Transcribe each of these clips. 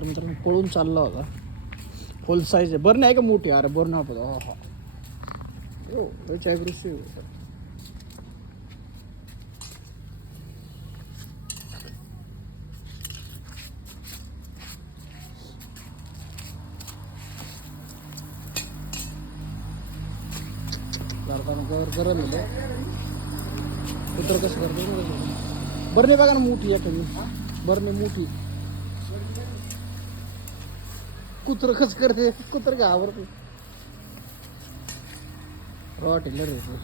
तर मित्रांनो पळून चालला होता. फुल साईज आहे. बरं नाही का मोठी? अरे बरं ना पडतो. हा हो अग्रेसिव्ह. गरम कुत्र कसं करतो बरणे बघा ना मोठी एखादी. बरणे मोठी कुत्र कसं करते. कुत्र घाबरते. रॉटविलर आहे.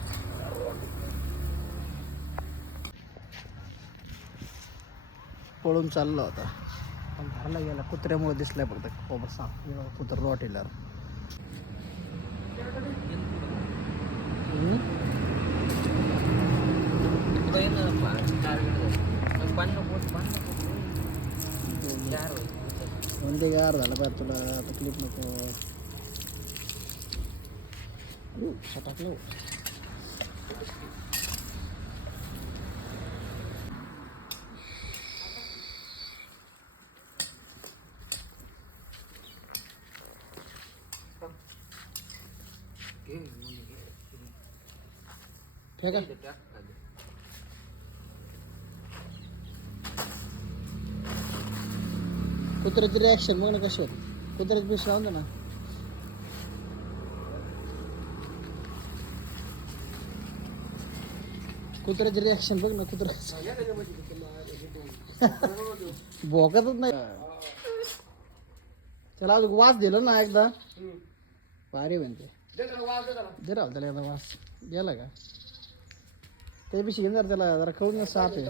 पळून चालला होता पण धरला गेला. कुत्र्यामुळे दिसलाय फक्त. हो बसा कुत्र रॉटविलर. म्हणजे गार झालं पाहिजे तुला. तकलीफ नको. टाकलं फेका. कुत्र्याची रिॲक्शन मग ना कशी होती. कुत्र्याची पेश लावून दे ना. कुत्र्याची रिॲक्शन बघ ना. कुत्रा भोकतच नाही. त्याला अजून वास दिला ना एकदा. भारी म्हणते. दे राव त्याला एकदा वास. गेला का त्यापेक्षा घेऊन जरा त्याला जरा खाऊन साप आहे.